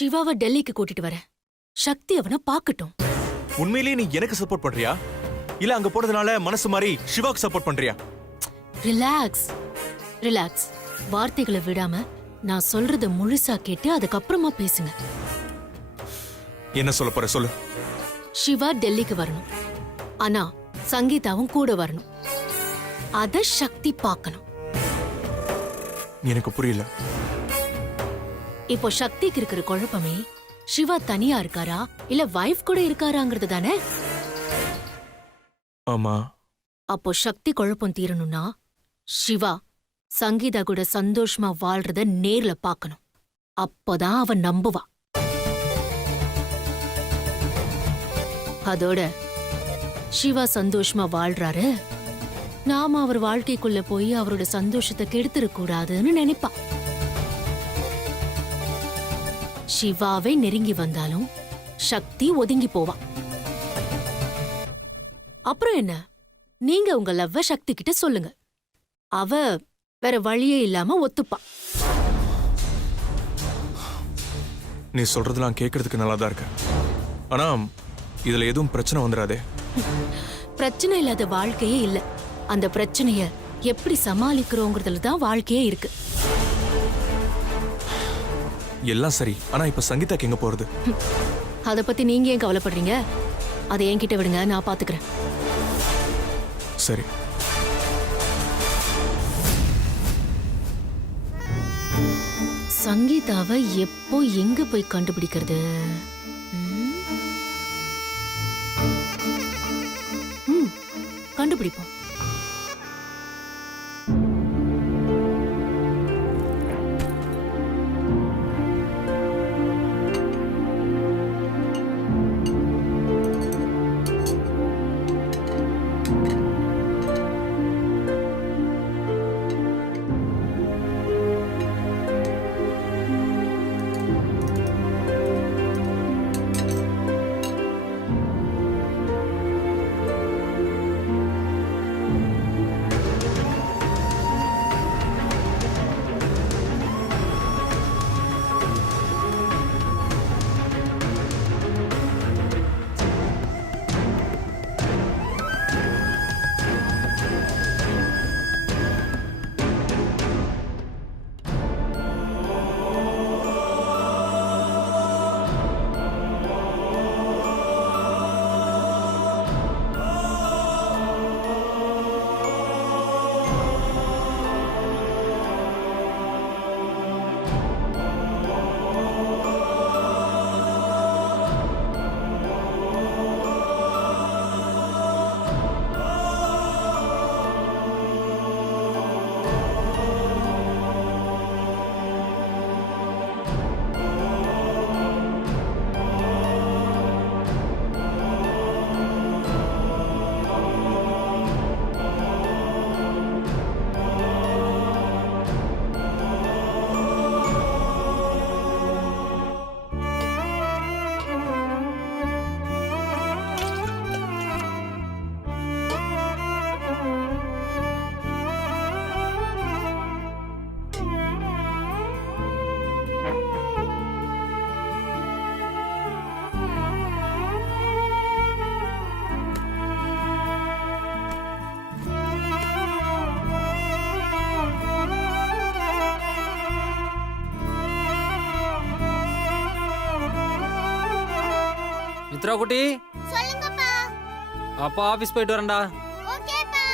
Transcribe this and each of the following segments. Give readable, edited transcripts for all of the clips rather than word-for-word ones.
சிவாவை டெல்லிக்கு கூட்டிட்டு வரேன். சக்தி அவனை பார்க்கட்டும். உண்மையிலேயே நீ எனக்கு சப்போர்ட் பண்றியா இல்ல அங்க போறதுனால மனசு மாறி சிவாக்கு சப்போர்ட் பண்றியா? Relax relax. வார்த்தைகளை விடாம நான் சொல்றத முழுசா கேட்டு அதுக்கப்புறமா பேசுங்க. என்ன சொல்ல போற சொல்லு. சிவா டெல்லிக்கு வரணும். ஆனா சங்கீதாவும் கூட வரணும். அத சக்தி பார்க்கணும். எனக்கு புரியல. இப்போ சக்திக்கு இருக்கிற குழப்பமே சிவா தனியா இருக்காரா இல்ல வைஃப் கூட இருக்காராங்கிறது தானே? ஆமா. அப்போ சக்தி குழப்பம் தீரணும்னா சிவா சங்கீதா கூட சந்தோஷமா வாழ்றத நேர்ல பார்க்கணும். அப்பதான் அவன் நம்புவா. அதோட சிவா சந்தோஷமா வாழ்றாரு, நாம அவர் வாழ்க்கைக்குள்ள போய் அவரோட சந்தோஷத்தை கெடுத்துடக் கூடாதுன்னு நினைப்பா. சிவாவே நெருங்கி வந்தாலும் சக்தி ஒதுங்கி போவா. அப்புறம் என்ன, நீங்க உங்க லவ்வ சக்தி கிட்ட சொல்லுங்க. அவ வேற வழியே இல்லாம ஒத்துப்பா. நீ சொல்றதெல்லாம் கேட்கறதுக்கு நல்லாதான் இருக்கு. ஆனா இதுல எதுவும் பிரச்சனை வந்துடாதே. பிரச்சனை இல்லாத வாழ்க்கையே இல்ல. அந்த பிரச்சனைய எப்படி சமாளிக்கிறோங்கிறதுல தான் வாழ்க்கையே இருக்கு. எல்லாம் சரி, ஆனா இப்ப சங்கீதாக்கு எங்க போறது? அத பத்தி நீங்க ஏன் கவலைப்படுறீங்க? அதை என்கிட்ட விடுங்க, நான் பாத்துக்கிறேன். சரி. சங்கீதாவை எப்போ எங்க போய் கண்டுபிடிக்கிறது? கண்டுபிடிப்போம். மித்ரா குட்டி, சொல்லுங்கப்பா. அப்பா ஆபீஸ் போயிட்டு வரேன்டா. ஓகேப்பா.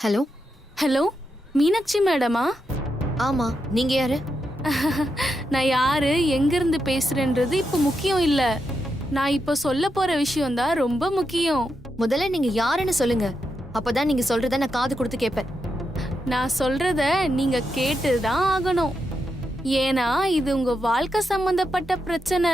ஹலோ. ஹலோ, மீனாட்சி மேடமா? ஆமா, நீங்க யாரு? நான் யாரு, எங்க இருந்து பேசுறேன்றது இப்ப முக்கியம் இல்ல. நான் இப்ப சொல்ல போற விஷயம் தான் ரொம்ப முக்கியம். முதல்ல நீங்க யாருன்னு சொல்லுங்க. அப்பதான் நீங்க சொல்றத நான் காது கொடுத்து கேட்பேன். நான் சொல்றத நீங்க கேட்டுதான் ஆகணும். ஏன்னா இது உங்க வாழ்க்கை சம்பந்தப்பட்ட பிரச்சனை.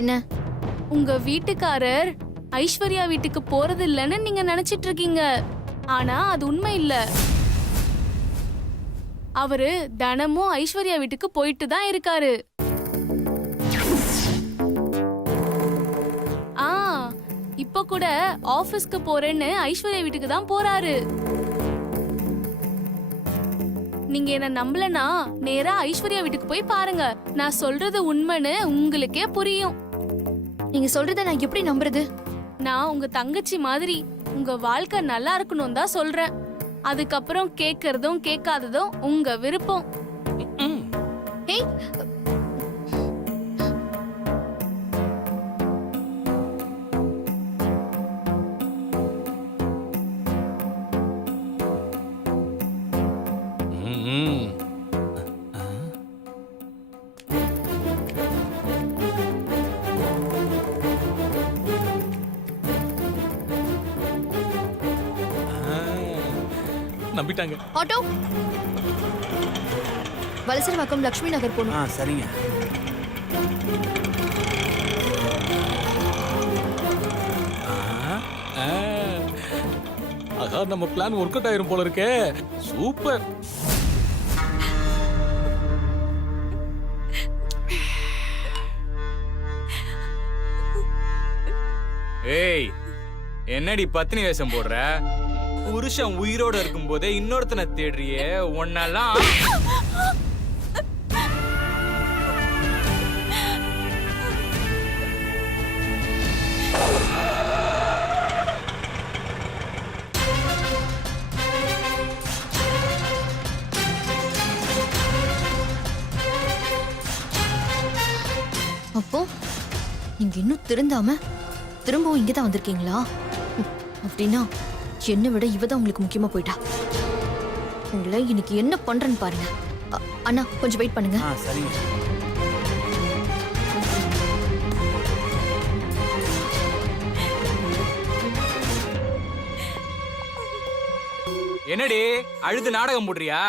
என்ன? உங்க வீட்டுக்காரர் ஐஸ்வர்யா வீட்டுக்கு போறது இல்லைன்னு நீங்க நினைச்சிட்டு இருக்கீங்க. ஆனா அது உண்மை இல்ல. அவரு தினமும் ஐஸ்வர்யா வீட்டுக்கு போயிட்டு தான் இருக்காரு. ஆ, இப்ப கூட ஆபீஸ்க்கு போறேன்னு ஐஸ்வர்யா வீட்டுக்கு தான் போறாரு. நீங்க என்ன நம்பலனா நேரா ஐஸ்வர்யா வீட்டுக்கு போய் பாருங்க. நான் சொல்றது உண்மைன்னு உங்களுக்கே புரியும். நீங்க சொல்றத நான் எப்படி நம்புறது? நான் உங்க தங்கச்சி மாதிரி உங்க வாழ்க்கை நல்லா இருக்கணும் தான் சொல்றேன். அதுக்கப்புறம் கேட்கறதும் கேட்காததும் உங்க விருப்பம். ஏய், நம்பிட்டாங்க. ஆட்டோ. வலசரவாக்கம் லக்ஷ்மி நகர் போகணும். சரிங்க. அதான் நம்ம பிளான் ஒர்க் அவுட் ஆயிரும் போல இருக்கே. சூப்பர். ஏய், என்னடி பத்தினி வேஷம் போடுற? புருஷன் உயிரோட இருக்கும் போதே இன்னொருத்தனை தேடுறியே, உன்னெல்லாம். அப்போ நீங்க இன்னும் திருந்தாம திரும்பவும் இங்கதான் வந்திருக்கீங்களா? அப்படின்னா என்னை விட இவதான் உங்களுக்கு முக்கியமா போயிட்டா. உங்களை இன்னைக்கு என்ன பண்றேன்னு பாருங்க. அண்ணா கொஞ்சம் வெயிட் பண்ணுங்க. சரிங்க. என்னடி அழுது நாடகம் போடுறியா?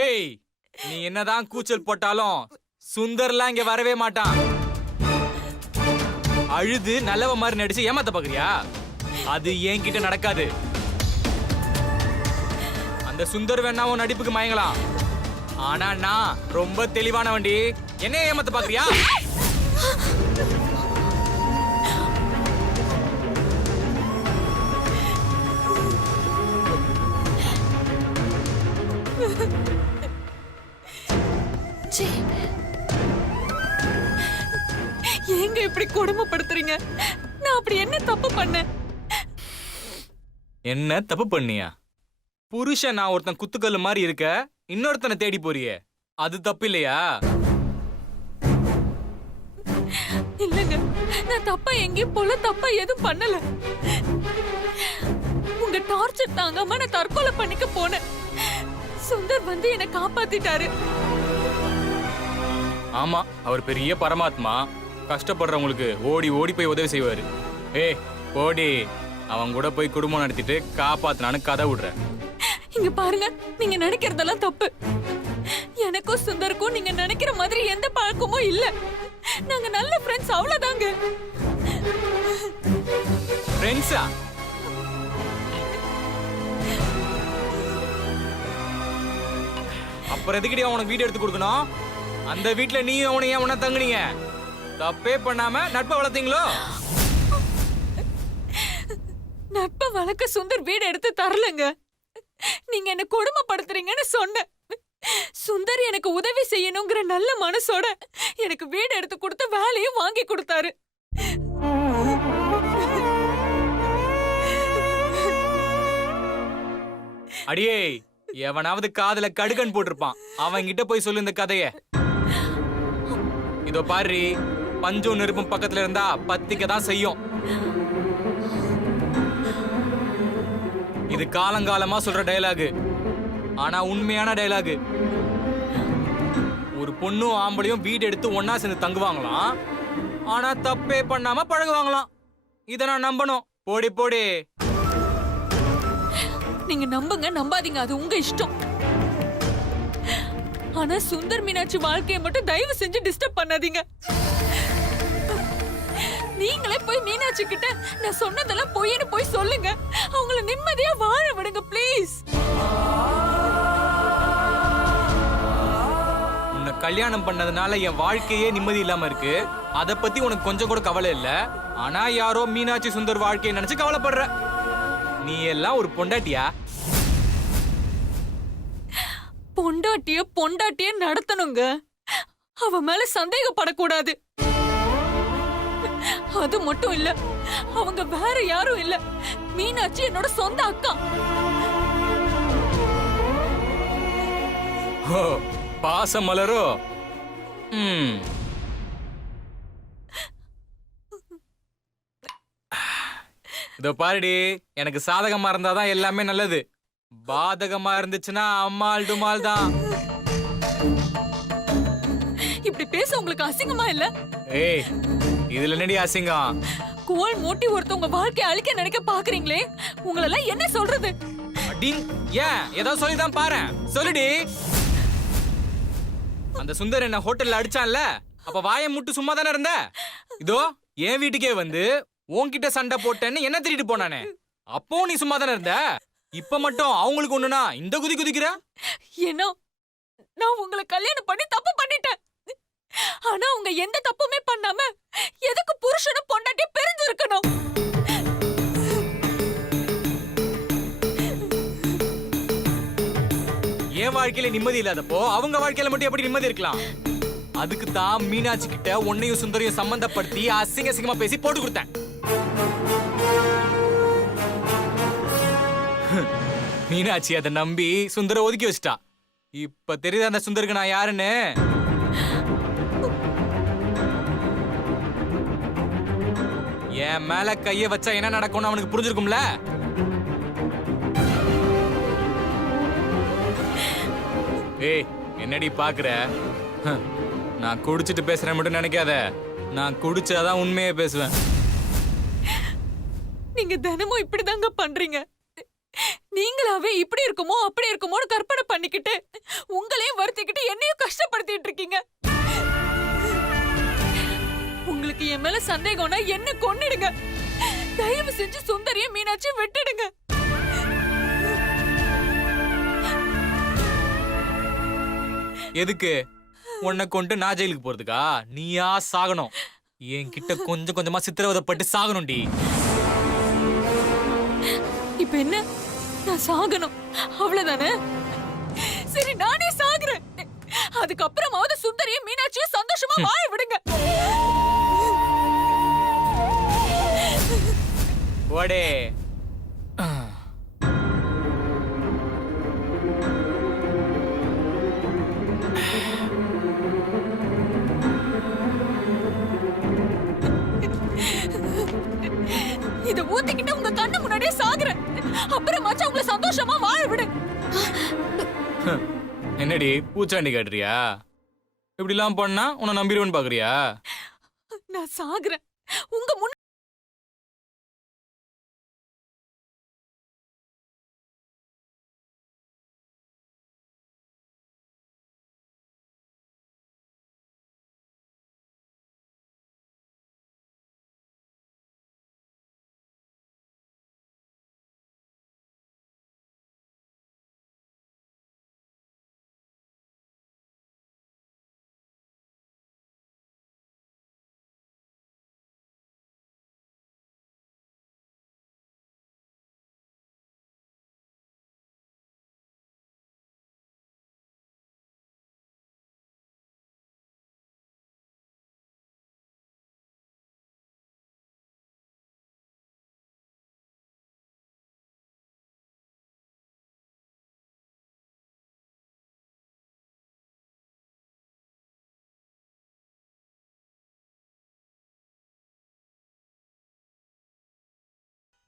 ஏய், நீ என்னதான் கூச்சல் போட்டாலும் சுந்தர்லாம் இங்க வரவே மாட்டான். அழுது நல்லவ மாதிரி நடிச்சு ஏமாத்த பாக்குறியா? அது என்கிட்ட நடக்காது. அந்த சுந்தர் வேணா உன் நடிப்புக்கு மயங்கலாம். ஆனா நான் ரொம்ப தெளிவான வண்டி. என்ன ஏமாத்த பாக்குறியா? ஏங்க இப்படி கொடுமைப்படுத்துறீங்க? நான் அப்படி என்ன தப்பு பண்ணேன்? என்ன தப்பு பண்ணியா? புருஷன் நான் ஒருத்தன் குத்துக்கல்லு மாதிரி இருக்க இன்னொருத்தனை தேடி போறியே, அது தப்பு இல்லையா? இல்லங்க, நான் தப்பா எங்கேயும் போல, தப்பா எதுவும் பண்ணல. உங்க டார்ச்சர் தாங்காம நான் தற்கொலை பண்ணிக்க போனேன். சுந்தர் வந்து என்னை காப்பாத்திட்டாரு. ஆமா, அவர் பெரிய பரமாத்மா. கஷ்டப்படுறவங்களுக்கு ஓடி ஓடி போய் உதவி செய்வாரு. ஏய் ஓடி, அவன் கூட போய் குடும்பம் நடத்திட்டு காப்பாத்தினான்னு கதை விடுற. இங்க பாருங்க, நீங்க நினைக்கிறதெல்லாம் தப்பு. எனக்கும் சுந்தருக்கும் நீங்க நினைக்கிற மாதிரி எந்த பழக்கமும் இல்ல. நாங்க நல்ல ஃப்ரெண்ட்ஸ், அவ்வளவுதாங்க. ஃப்ரெண்ட்ஸா? அப்புறம் எதுக்கடி அவனுக்கு வீடு எடுத்து கொடுக்கணும்? அந்த வீட்டுல நீயும் அவனையும் ஏன் ஒண்ணா தங்குனீங்க? தப்பே பண்ணாம நட்பை வளர்த்தீங்களோ? நட்பை வளர்க்க சுந்தர் வீடு எடுத்து தரலங்க. நீங்க என்ன கொடுமைப்படுத்துறீங்கன்னு சொன்னேன். சுந்தர் எனக்கு உதவி செய்யணுங்கிற நல்ல மனசோட எனக்கு வீடு எடுத்து கொடுத்து வேலையும் வாங்கி கொடுத்தாரு. அடியே, எவனாவது காதுல கடுக்கன் போட்டிருப்பான். அவன் கிட்ட போய் சொல்லு இந்த கதைய. இதோ பாரு, பஞ்சும் நெருப்பும் பக்கத்துல இருந்தா பத்திக்க தான் செய்யும். இது காலங்காலமா சொல்ற டயலாகு, ஆனா உண்மையான டயலாகு. ஒரு பொண்ணும் ஆம்பளையும் வீடு எடுத்து ஒன்னா சேர்ந்து தங்குவாங்களாம், ஆனா தப்பே பண்ணாம பழகுவாங்களாம். இத நான் நம்பணும். போடி போடி. நீங்க நம்புங்க நம்பாதீங்க அது உங்க இஷ்டம். ஆனா சுந்தர் மீனாட்சி வாழ்க்கையை மட்டும் தயவு செஞ்சு டிஸ்டர்ப் பண்ணாதீங்க. நீங்களே போய் மீனாட்சி கிட்ட நான் சொன்னதெல்லாம் பொய்ன்னு போய் சொல்லுங்க. அவங்கள நிம்மதியா வாழ விடுங்க ப்ளீஸ். உன்னை கல்யாணம் பண்ணதுனால என் வாழ்க்கையே நிம்மதி இல்லாம இருக்கு. அத பத்தி உனக்கு கொஞ்சம் கூட கவலை இல்ல. ஆனா யாரோ மீனாட்சி சுந்தர் வாழ்க்கையை நினைச்சு கவலைப்படுற. நீ எல்லாம் ஒரு பொண்டாட்டியா? பொண்டாட்டிய நடத்தணுங்க. அவ மேல சந்தேகப்படக்கூடாது. அது மட்டும் இல்ல, அவங்க வேற யாரும் இல்ல. மீனாட்சி என்னோட சொந்த அக்கா. ஓ, பாசம் மலரோ? இதோ பாருடி, எனக்கு சாதகமா இருந்தாதான் எல்லாமே நல்லது. பாதகமா இருந்துச்சுன்னா அம்மாள் டுமால் தான். இப்படி பேச உங்களுக்கு அசிங்கமா இல்ல? ஏய், இதுல என்னடி அசிங்கம்? கோல் மூட்டி ஒருத்தவங்க வாழ்க்கைய அழிக்க நினைக்க பாக்குறீங்களே, உங்களெல்லாம் என்ன சொல்றது? அடி, ஏன் ஏதோ சொல்லிதான் பாரு. சொல்லுடி. அந்த சுந்தர் என்ன ஹோட்டல்ல அடிச்சான்ல, அப்ப வாயை முட்டு சும்மா தானே இருந்த? இதோ என் வீட்டுக்கே வந்து உன்கிட்ட சண்டை போட்டேன்னு என்ன திருட்டு போனானே, அப்போ நீ சும்மா தானே இருந்த? இப்ப மட்டும் அவங்களுக்கு ஒண்ணுனா இந்த குதி குதிக்கிற? ஏன்னா நான் உங்களை கல்யாணம் பண்ணி தப்பு பண்ணிட்டேன். ஆனா அவங்க எந்த தப்புமே பண்ணாம எதுக்கு புருஷனும் பொண்டாட்டி பிரிஞ்சிருக்கணும்? என் வாழ்க்கையில நிம்மதி இல்லாதப்போ அவங்க வாழ்க்கையில மட்டும் எப்படி நிம்மதி இருக்கலாம்? அதுக்கு தான் மீனாட்சி கிட்ட உன்னையும் சுந்தரையும் சம்பந்தப்படுத்தி அசிங்க அசிங்கமா பேசி போட்டு கொடுத்தேன். மீனாட்சி அதை நம்பி சுந்தர ஒதுக்கி வச்சிட்டா. இப்ப தெரியுது அந்த சுந்தருக்கு நான் யாருன்னு. என் மேல கைய வச்சா என்ன நடக்கும்னு அவனுக்கு புரிஞ்சிருக்கும்ல. ஏய், என்னடி பாக்குற? நான் குடிச்சிட்டு பேசுறேன் மட்டும் நினைக்காத. நான் குடிச்சாதான் உண்மையே பேசுவேன். நீங்க தினமும் இப்படிதாங்க பண்றீங்க. நீங்களாவே இப்படி இருக்குமோ அப்படி இருக்குமோன்னு கற்பனை பண்ணிக்கிட்டு உங்களையும் வருத்திக்கிட்டு என்னையும் கஷ்டப்படுத்திட்டு இருக்கீங்க. உங்களுக்கு என் மேல சந்தேகம்னா என்ன கொன்னிடுங்க. தயவு செஞ்சு சுந்தரியும் மீனாட்சியும் விட்டுடுங்க. எதுக்கு? உன்னை கொண்டு நான் ஜெயிலுக்கு போறதுக்கா? நீயா சாகணும். என்கிட்ட கொஞ்சம் கொஞ்சமா சித்திரவதைப்பட்டு சாகணும்டி. இப்ப என்ன? நான் சாகணும் அவ்வளவுதானே? சரி, நானே சாகுறேன். அதுக்கப்புறமாவது சுந்தரியும் மீனாட்சியும் சந்தோஷமா வாழ விடுங்க. ஓடே. இத ஊத்திக்கிட்டு உங்க கண்ணு முன்னாடியே சாகுறேன். அப்புறமாச்சும் உங்களை சந்தோஷமா வாழ விடு. என்னடி பூச்சாண்டி காட்டுறியா? இப்படி எல்லாம் பண்ணா உன்னை நம்பிடுவேன்னு பாக்குறியா? நான் சாகுறேன் உங்க முன்னாடி.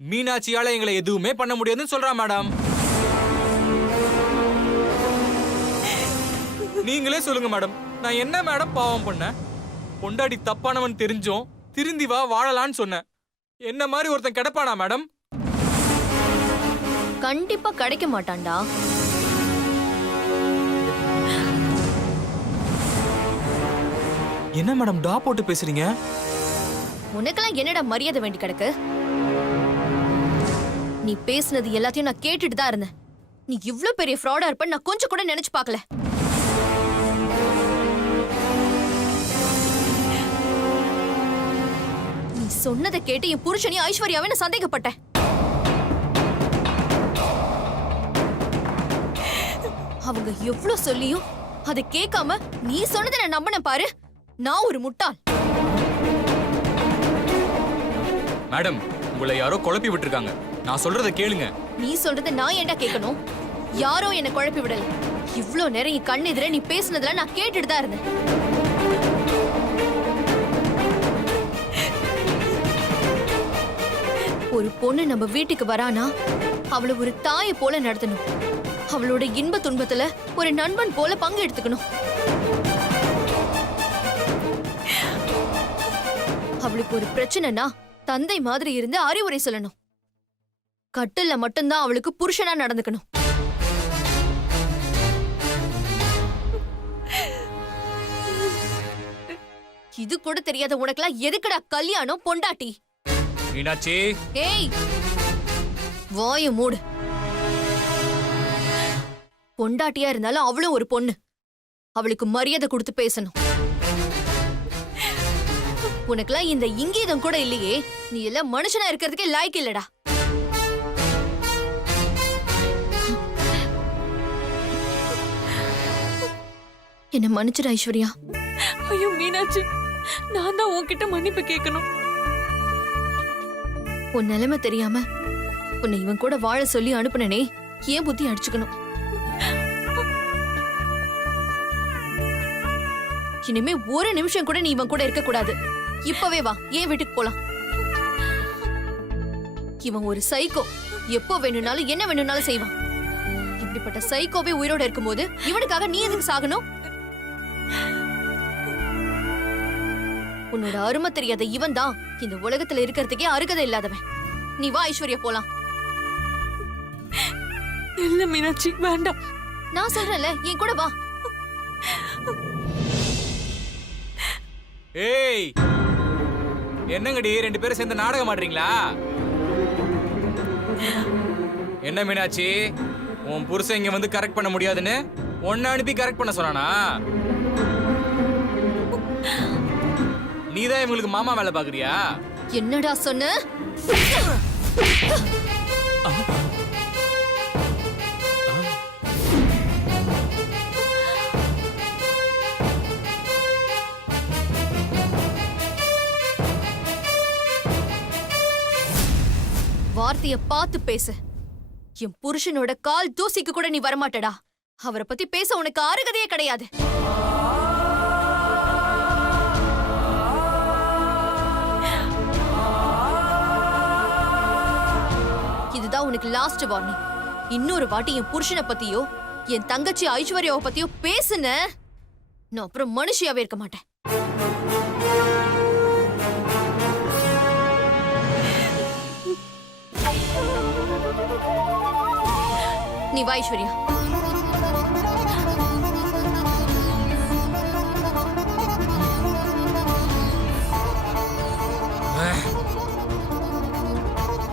மீனாட்சியால எங்களை எதுவுமே பண்ண முடியாதுன்னு சொல்றா மேடம். நீங்களே சொல்லுங்க மேடம், நான் என்ன மேடம் பாவம் பண்ணேன்? பொண்டாடி தப்பானவன் தெரிஞ்சும் திருந்தி வா வாழலான்னு சொன்னேன். என்ன மாதிரி ஒருத்தன் கிடப்பானா மேடம்? கண்டிப்பா கிடைக்க மாட்டான்டா. என்ன மேடம் டா போட்டு பேசுறீங்க? உனக்கெல்லாம் என்னடா மரியாதை வேண்டி கிடக்கு? நீ பேசுனது எல்லாத்தையும் நான் கேட்டுட்டு தான் இருந்தேன். நீ இவ்ளோ பெரிய ஃப்ராடா இருப்ப நான் கொஞ்சம் கூட நினைச்சு பார்க்கல. நீ சொன்னதை கேட்டு என் புருஷனையும் ஐஸ்வர்யாவை நான் சந்தேகப்பட்டேன். அவங்க எவ்ளோ சொல்லியும் அதை கேட்காம நீ சொன்னதை நான் நம்பினேன் பாரு. நான் ஒரு முட்டாள். மேடம், உங்களை யாரோ குழப்பி விட்டுருக்காங்க. நான் சொல்றத கேளுங்க. நீ சொல்றத நான் ஏன்டா கேட்கணும்? யாரோ என்ன குழப்பி விடல. இவ்ளோ நேரம் என் கண் எதிர நீ பேசுனதுல நான் கேட்டுட்டு தான் இருந்தேன். ஒரு பொண்ணு நம்ம வீட்டுக்கு வரானா அவளை ஒரு தாயை போல நடத்தணும். அவளோட இன்ப துன்பத்துல ஒரு நண்பன் போல பங்கு எடுத்துக்கணும். அவளுக்கு ஒரு பிரச்சனைனா தந்தை மாதிரி இருந்து அறிவுரை சொல்லணும். கட்டில்ல மட்டும்தான் அவளுக்கு புருஷனா நடந்துக்கணும். இது கூட தெரியாத உனக்கெல்லாம் எதுக்குடா கல்யாணம் பொண்டாட்டி? மீனாட்சி, ஏய், வாய மூடு. பொண்டாட்டியா இருந்தாலும் அவளும் ஒரு பொண்ணு. அவளுக்கு மரியாதை கொடுத்து பேசணும். உனக்கெல்லாம் இந்த இங்கீதம் கூட இல்லையே. நீ எல்லாம் மனுஷனா இருக்கிறதுக்கே லாய்க்கு இல்லடா. என்ன மன்னிச்சிடு ஐஸ்வர்யா. ஐயோ மீனாட்சி, நான் தான் உன்கிட்ட மன்னிப்பு கேட்கணும். உன் நிலைமை தெரியாம உன்னை இவன் கூட வாழ சொல்லி அனுப்புனனே, ஏன் புத்தி அடிச்சுக்கணும். இனிமே ஒரு நிமிஷம் கூட நீ இவன் கூட இருக்க கூடாது. இப்பவே வா, ஏன் வீட்டுக்கு போலாம். இவன் ஒரு சைக்கோ. எப்போ வேணும்னாலும் என்ன வேணும்னாலும் செய்வான். இப்படிப்பட்ட சைக்கோவே உயிரோட இருக்கும்போது இவனுக்காக நீ எதுக்கு சாகணும்? உன்னோட அருமை தெரியாத இவன் தான் இந்த உலகத்துல இருக்கிறதுக்கே அருகதை இல்லாதவன். நீ வா ஐஸ்வர்யா, போலாம். இல்ல மீனாட்சி, வேண்டாம். நான் சொல்றேன்ல, என் கூட வா. ஏய், என்னங்கடி ரெண்டு பேரும் சேர்ந்து நாடகம் ஆடுறீங்களா? என்ன மீனாட்சி, உன் புருஷன் இங்க வந்து கரெக்ட் பண்ண முடியாதுன்னு உன்னை அனுப்பி கரெக்ட் பண்ண சொன்னானா? நீதான் இவங்களுக்கு மாமா வேலை பாக்குறியா? என்னடா சொன்ன? வார்த்தைய பார்த்து பேசு. என் புருஷனோட கால் தூசிக்கு கூட நீ வரமாட்டடா. அவரை பத்தி பேச உனக்கு அருகதையே கிடையாது. இதுதான் உனக்கு லாஸ்ட் வார்னிங். இன்னொரு வாட்டி என் புருஷனை பத்தியோ என் தங்கச்சி ஐஸ்வர்யாவை பத்தியோ பேசுன, நான் அப்புறம் மனுஷியாவே இருக்க மாட்டேன். நீ வா ஐஸ்வர்யா.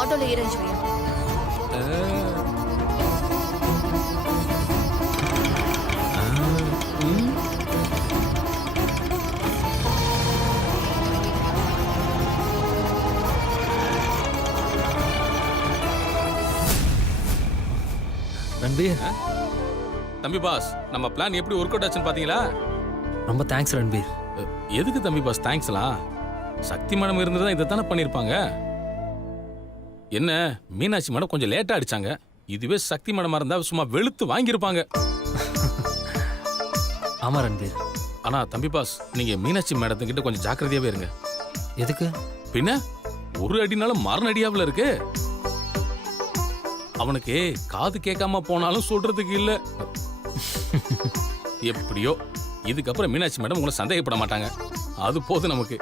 ஆட்டோல ஏற ஐஸ்வர்யா. ரன்பீர், தம்பி பாஸ், நம்ம பிளான் எப்படி ஒர்க் அவுட் ஆச்சுன்னு பாத்தீங்களா? ரொம்ப தேங்க்ஸ் ரன்பீர். எதுக்கு தம்பி பாஸ் தேங்க்ஸ்லாம்? சக்தி மேடம் இருந்துதான் இதை தானே பண்ணிருப்பாங்க. என்ன மீனாட்சி மேடம் கொஞ்சம் லேட்டா அடிச்சாங்க. இதுவே சக்தி மேடமா இருந்தா சும்மா வெளுத்து வாங்கியிருப்பாங்க. ஆமா ரன்பீர். ஆனா தம்பி பாஸ், நீங்க மீனாட்சி மேடத்துக்கிட்ட கொஞ்சம் ஜாக்கிரதையாவே இருங்க. எதுக்கு? பின்ன ஒரு அடினாலும் மரண அடியாவில் இருக்கு. அவனுக்கு காது கேட்காம போனாலும் சொல்றதுக்கு இல்ல. எப்படியோ இதுக்கப்புறம் மீனாட்சி மேடம் உங்களை சந்தேகப்பட மாட்டாங்க. அது போதும் நமக்கு.